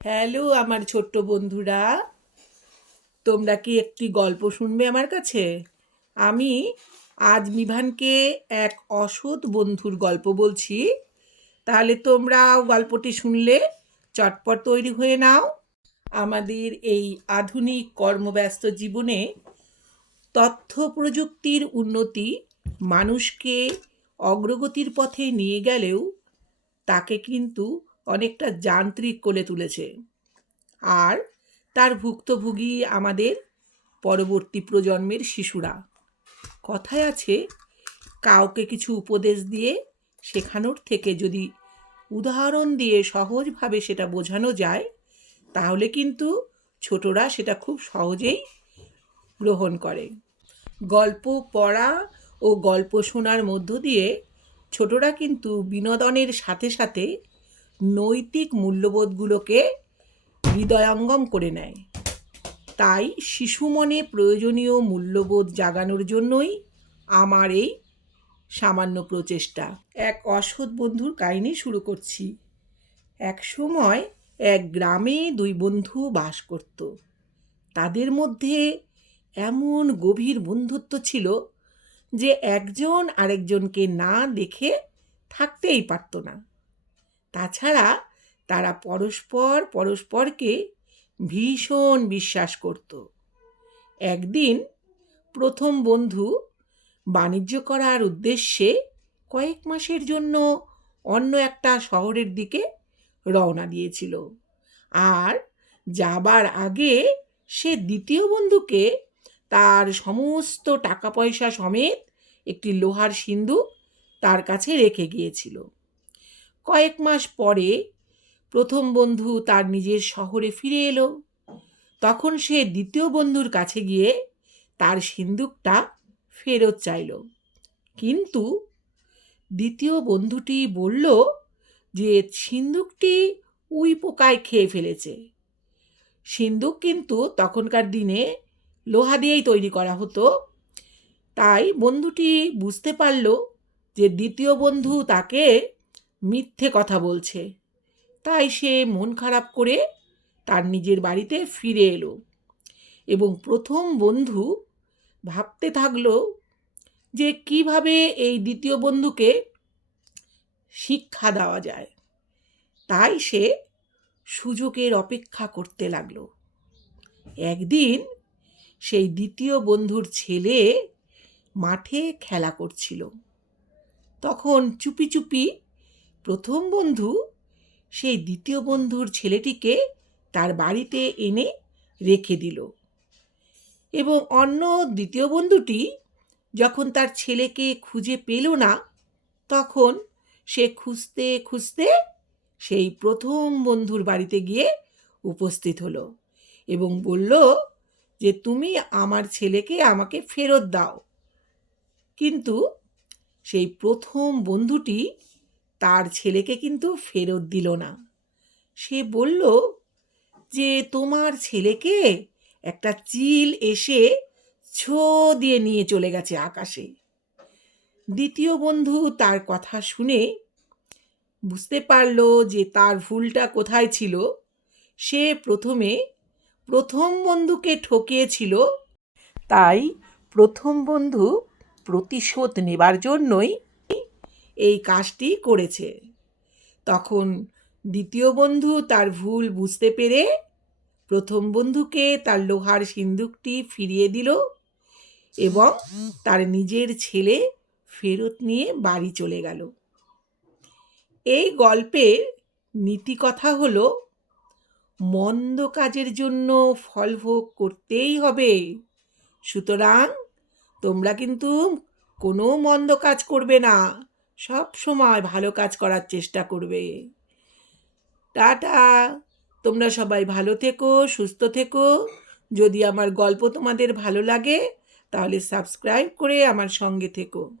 Hello আমার ছোট্ট বন্ধুরা। তোমরা কি একটি গল্প শুনবে আমার কাছে? আমি আজ মিভানকে এক অসৎ বন্ধুর গল্প বলছি। তাহলে তোমরা গল্পটি শুনলে চটপট তৈরি হয়ে নাও। আমাদের এই আধুনিক কর্মব্যস্ত জীবনে তথ্য প্রযুক্তির উন্নতি মানুষকে অগ্রগতির পথে নিয়ে গেলেও তাকে কিন্তু অনেকটা যান্ত্রিক করে তুলেছে। আর তার ভুক্তভোগী আমাদের পরবর্তী প্রজন্মের শিশুরা। কথায় আছে, কাউকে কিছু উপদেশ দিয়ে শেখানোর থেকে যদি উদাহরণ দিয়ে সহজভাবে সেটা বোঝানো যায়, তাহলে কিন্তু ছোটরা সেটা খুব সহজেই গ্রহণ করে। গল্প পড়া ও গল্প শোনার মধ্য দিয়ে ছোটরা কিন্তু বিনোদনের সাথে সাথে নৈতিক মূল্যবোধগুলোকে হৃদয়ঙ্গম করে নেয়। তাই শিশু মনে প্রয়োজনীয় মূল্যবোধ জাগানোর জন্যই আমার এই সামান্য প্রচেষ্টা। এক অসৎ বন্ধুর কাহিনী শুরু করছি। এক সময় এক গ্রামে দুই বন্ধু বাস করত। তাদের মধ্যে এমন গভীর বন্ধুত্ব ছিল যে একজন আরেকজনকে না দেখে থাকতেই পারত না। তাছাড়া তারা পরস্পর পরস্পরকে ভীষণ বিশ্বাস করত। একদিন প্রথম বন্ধু বাণিজ্য করার উদ্দেশ্যে কয়েক মাসের জন্য অন্য একটা শহরের দিকে রওনা দিয়েছিল। আর যাবার আগে সে দ্বিতীয় বন্ধুকে তার সমস্ত টাকা পয়সা সমেত একটি লোহার সিন্ধুক তার কাছে রেখে গিয়েছিল। কয়েক মাস পরে প্রথম বন্ধু তার নিজের শহরে ফিরে এলো। তখন সে দ্বিতীয় বন্ধুর কাছে গিয়ে তার সিন্দুকটা ফেরত চাইল। কিন্তু দ্বিতীয় বন্ধুটি বলল যে সিন্দুকটি উই পোকায় খেয়ে ফেলেছে। সিন্দুক কিন্তু তখনকার দিনে লোহা দিয়েই তৈরি করা হতো। তাই বন্ধুটি বুঝতে পারল যে দ্বিতীয় বন্ধু তাকে মিথ্যে কথা বলছে। তাই সে মন খারাপ করে তার নিজের বাড়িতে ফিরে এলো এবং প্রথম বন্ধু ভাবতে থাকল যে কীভাবে এই দ্বিতীয় বন্ধুকে শিক্ষা দেওয়া যায়। তাই সে সুযোগের অপেক্ষা করতে লাগল। একদিন সেই দ্বিতীয় বন্ধুর ছেলে মাঠে খেলা করছিল। তখন চুপি চুপি প্রথম বন্ধু, সেই দ্বিতীয় বন্ধুর ছেলেটিকে তার বাড়িতে এনে রেখে দিল। এবং অন্য দ্বিতীয় বন্ধুটি যখন তার ছেলেকে খুঁজে পেল না, তখন সে খুঁজতে খুঁজতে সেই প্রথম বন্ধুর বাড়িতে গিয়ে উপস্থিত হলো এবং বলল যে, তুমি আমার ছেলেকে আমাকে ফেরত দাও। কিন্তু সেই প্রথম বন্ধুটি তার ছেলেকে কিন্তু ফেরত দিল না। সে বলল যে, তোমার ছেলেকে একটা চিল এসে ছো দিয়ে নিয়ে চলে গেছে আকাশে। দ্বিতীয় বন্ধু তার কথা শুনে বুঝতে পারল যে তার ভুলটা কোথায় ছিল। সে প্রথমে প্রথম বন্ধুকে ঠকিয়েছিল। তাই প্রথম বন্ধু প্রতিশোধ নেবার জন্যই এই কাজটি করেছে। তখন দ্বিতীয় বন্ধু তার ভুল বুঝতে পেরে প্রথম বন্ধুকে তার লোহার সিন্দুকটি ফিরিয়ে দিল এবং তার নিজের ছেলে ফেরত নিয়ে বাড়ি চলে গেল। এই গল্পের নীতি কথা হলো, মন্দ কাজের জন্য ফল ভোগ করতেই হবে, সুতরাং তোমরা কিন্তু কোনো মন্দ কাজ করবে না। সব সময় ভালো কাজ করার চেষ্টা করবে। টাটা। তোমরা সবাই ভালো থেকো, সুস্থ থেকো। যদি আমার গল্প তোমাদের ভালো লাগে, তাহলে সাবস্ক্রাইব করে আমার সঙ্গে থেকো।